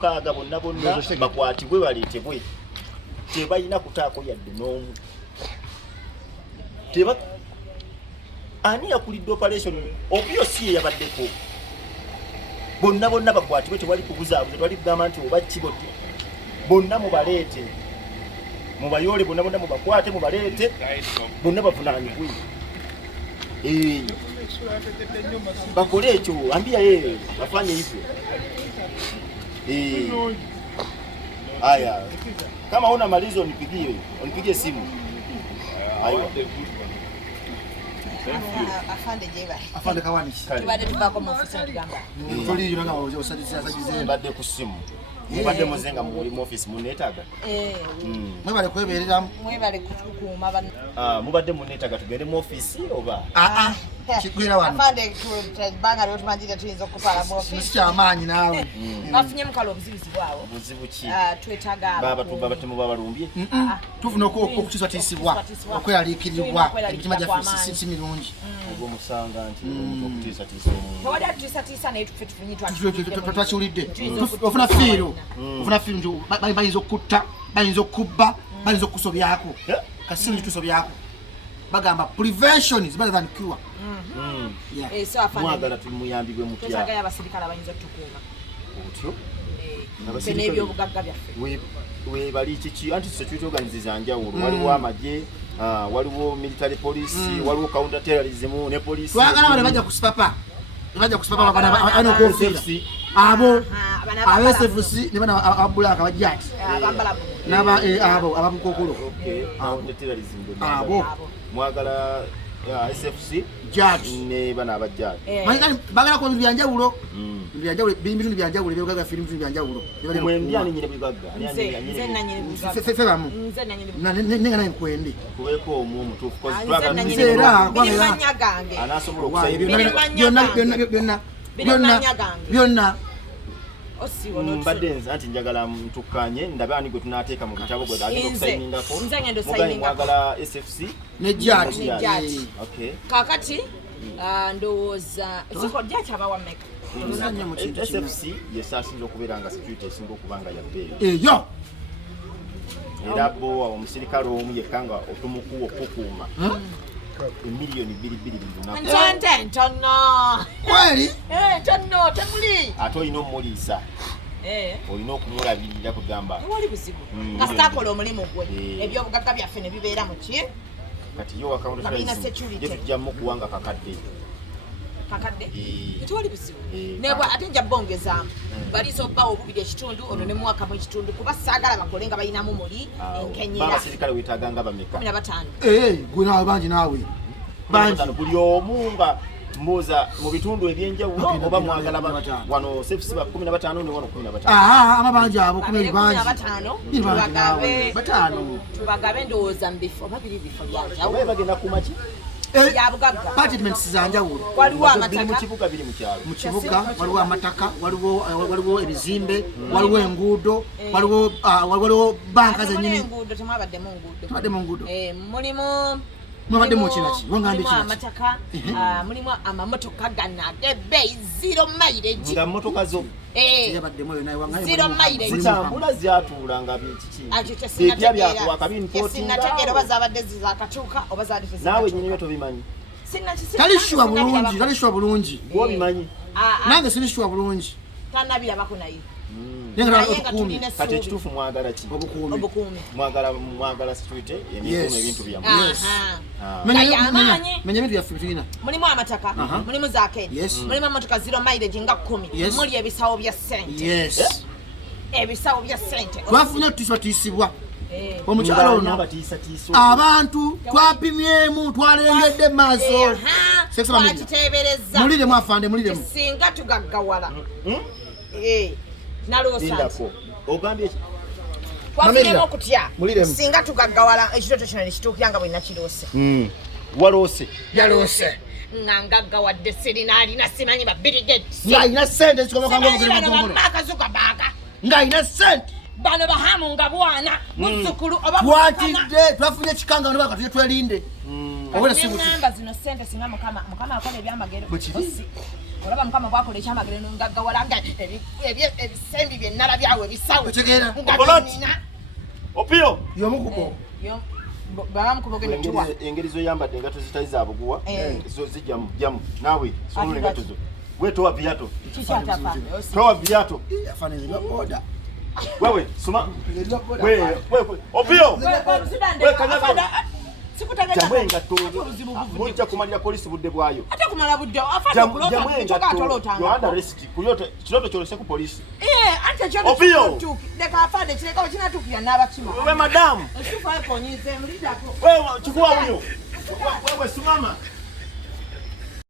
Kaga bonna bakwatibwe baleetebwe tebalina kutaako yadde n'omu teba ani yakulidde operation obyo si yabaddeko bonna bakwatibwe tewali kubuzaabuza tewali kugamba nti oba kibote bonna mubaleete mubayole bonna mubakwate mubaleete bonna bavunaanibwe bakole ekyo ambia yeye afanye hivyo. Aya. Kama una malizo unipigie simu. Ayo. Afande jeba. Afande kawani. Tubade tubako mu office ngamba. Tuli yuna nga osadiza azagize mbadde ku simu. Mbadde muzenga mu office munetaga. Mwebale kweberera mwebale kutukuma bano. Mubadde munetaga tugende mu office oba. Chikwira wano. Afande banga lyo tumanjira tuyinza okupala mu office. Sisi amaanyi nawe. Bafunye mukalo obuzibizi bwawo. Buzibu ki? Twetaga baba temu babalumbye. Tufuna okukyuswa tisibwa. Okweralikiribwa. Ebitima byaffe si mirungi. Ogwo musanga nti okutiisa tiisa omuntu. Tewali atiisa naye tufe tufunye twakiwulidde. Ofuna fiiro. Ofuna fiiro nti bayinza okutta, bayinza okubba, bayinza okusobyako. Kasiri tusobyako. Bagamba prevention is better than cure. So afande mwagala tumuyambibwe mutya. Tutaga y'abasirikale abayinza tukuuma. Otyo? N'ebyo obugagga byaffe. We bali kiki anti security organizations zanjawulo waliwo amagye waliwo military police waliwo counter terrorism ne police. Twagala bale bajja kusipapa. Bajja kusipapa bana ano ko FC. Abo ASFC ne bana abulaka bajjati. Abambala. Naba abo ababukokolo. Okay. Counter terrorism. Abo mwagala SFC judge ne bana abajjati. Bagala ko byanjawulo. Byanjawulo bintu byanjawulo byogaga film byanjawulo. Mwe mbyani nyine bigaga. Nze nanyine bigaga. Fefe bamu. Nze nanyine bigaga. Nenga nayo kwende. Kubeko omu mutufu cause twaga nzera kwamanya gange. Anasobola okusayibira. Byonna. Osiwo no mbadenza anti njagala mtukanye ndabe ani gwe tunateeka mu bitabo gwe dali okusayiningako. Nze ngendo sayiningako. Mwagala SFC ne judge. Okay. Kakati ndowooza siko judge abawa meka. SFC yesasinza okubeera nga security esinga okubanga yabbeera. Eyo. Era bo omusirikale omu yekanga otumukuwa okukuuma. Emiliyoni 2.2 ntono. Kweli? Ntono temuli. Ate olina omuliisa. Olina okumulabirira kugamba. Wali buzibu. Kasitakola omulimu gwe. Ebyobugagga byaffe ne bibeera mu ki? Kati yo account security. Tujjamu kuwanga kakadde. Kakadde. Tewali buzibu. Nebwa ate nja bongezaamu. Baliso bawo obubiri ekitundu ono ne mwaka mu ekitundu kuba saagala bakole nga balinamu muli enkenyera. Abasirikale weetaaganga bameka. 15. Gwe abangi naawe. Bangi buli omu nga mbuuza mu bitundu ebyenjawulo oba mwagala wano SFC 15 ne wano 15. Amabanja abo 15. Tubagabe ndowooza mu bifo oba biri bifo byanjawulo. Bagenda kumaki? Yabugagga. Apartments zanjawulo. Waliwo amataka. Mu kibuga biri mu kyalo. Mu kibuga waliwo amataka, waliwo ebizimbe, waliwo enguudo, waliwo banka zennyini. Enguudo temwabaddemu nguudo. Twadde nguudo. Mulimu mwabadde mu kinaki wangambe kinaki amataka mulimu amamotoka ganage bay 0 mileage nga motoka zo yabadde moyo naye wangaye 0 mileage zitambula zyatuula nga biki ebya byakwa kabini 14 sinategera bazabadde zizakatuuka obazadde nawe nyine byo bimanyi talishwa bulungi gwo bimanyi nange sinishwa bulungi tanabira bakunayo kati ekituufu mwagala ki? Obukuumi. Mwagala security ebintu byamu. Menya ebintu byaffe tulina. Mulimu amataka, mulimu zaakedi, mulimu emotoka 0 mileage nga 10, muli ebisawo bya ssente. Ebisawo bya ssente. Twafunye tutisibwa. Omukyalo ono abantu twapimyemu twalengedde maaso. Twakiteebereza. Muliremu afande muliremu. Singa tugaggawala. Nalosako. Ogambye Wafinyemo okutya. Singa tugaggawala ekirooto kino ne kituukiranga bwe nakirose. Walose. Yalose. Ngaggawadde sirina alina simanyi ba Bill Gates. Ng'alina ssente zikomoka ng'obugere ng'alina ssente. Bano bahamu nga bwana. Muzzukulu oba twatidde twafunye ekikanga ne bakatuje twelinde. Obona si namba zino ssente singa mukama akola ebyamagero. olaba mukama bwakola ekyamagere ngaggawalanga ebisembi byennala byawe bisawe Otegeera? Opio Yomukubo. bamukubogene tuwa engeri zoyambadde engato zitali za buguwa zo zijja jamu naawe sonola engato zo we towa viato towa viato Yafanira boda. wewe suma we Opio jamwe engato mujja kumalira polisi budde bwayo ate kumala budde afadde kuloka kutoka atolotanga you under arrest kuyote kiroto kyolese ku polisi ante kyoto Opio deka afadde kireka kinatukira n'abakima we madam ekifa eponyize mulidako wewe chukua huyo wewe simama